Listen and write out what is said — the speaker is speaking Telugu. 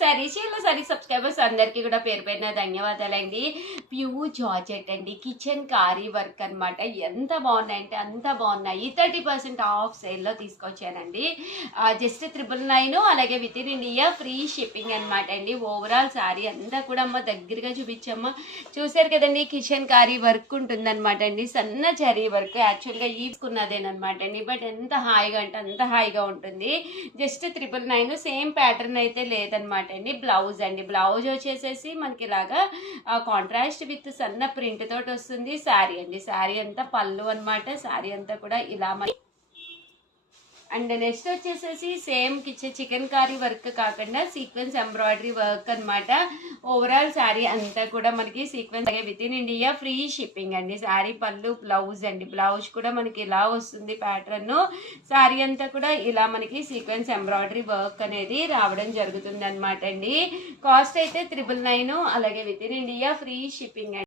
సారీ సబ్స్క్రైబర్స్ అందరికీ కూడా పేరు పేరున ధన్యవాదాలండి. ప్యూర్ జార్జెట్ అండి, కిచెన్ కారీ వర్క్ అనమాట. ఎంత బాగున్నాయంటే అంత బాగున్నాయి. 30% ఆఫ్ సేల్లో తీసుకొచ్చానండి. జస్ట్ 999, అలాగే with in India free shipping అనమాట అండి. ఓవరాల్ శారీ అంతా కూడా అమ్మ దగ్గరగా చూపించమ్మా. చూసారు కదండి, కిచెన్ కారీ వర్క్ ఉంటుందన్నమాట అండి. సన్న జరీ వర్క్ యాక్చువల్గా ఈసుకున్నదేనమాట అండి. బట్ ఎంత హాయిగా అంటే అంత హాయిగా ఉంటుంది. జస్ట్ 999, సేమ్ ప్యాటర్న్ అయితే లేదనమాట అండి. బ్లౌజ్ అండి, బ్లౌజ్ వచ్చేసేసి మనకి ఇలాగా కాంట్రాస్ట్ విత్ సన్న ప్రింట్ తోటి వస్తుంది. శారీ అండి, శారీ అంతా పళ్ళు అనమాట. శారీ అంతా కూడా ఇలా అండ్ నెక్స్ట్ వచ్చేసేసి సేమ్ చికెన్ కారీ వర్క్ కాకుండా సీక్వెన్స్ ఎంబ్రాయిడరీ వర్క్ అనమాట. ఓవరాల్ శారీ అంతా కూడా మనకి sequence with in India free shipping అండి. శారీ పళ్ళు, బ్లౌజ్ అండి, బ్లౌజ్ కూడా మనకి ఇలా వస్తుంది ప్యాటర్న్. శారీ అంతా కూడా ఇలా మనకి సీక్వెన్స్ ఎంబ్రాయిడరీ వర్క్ అనేది రావడం జరుగుతుంది అనమాట అండి. కాస్ట్ అయితే 999, అలాగే with in India free shipping అండి.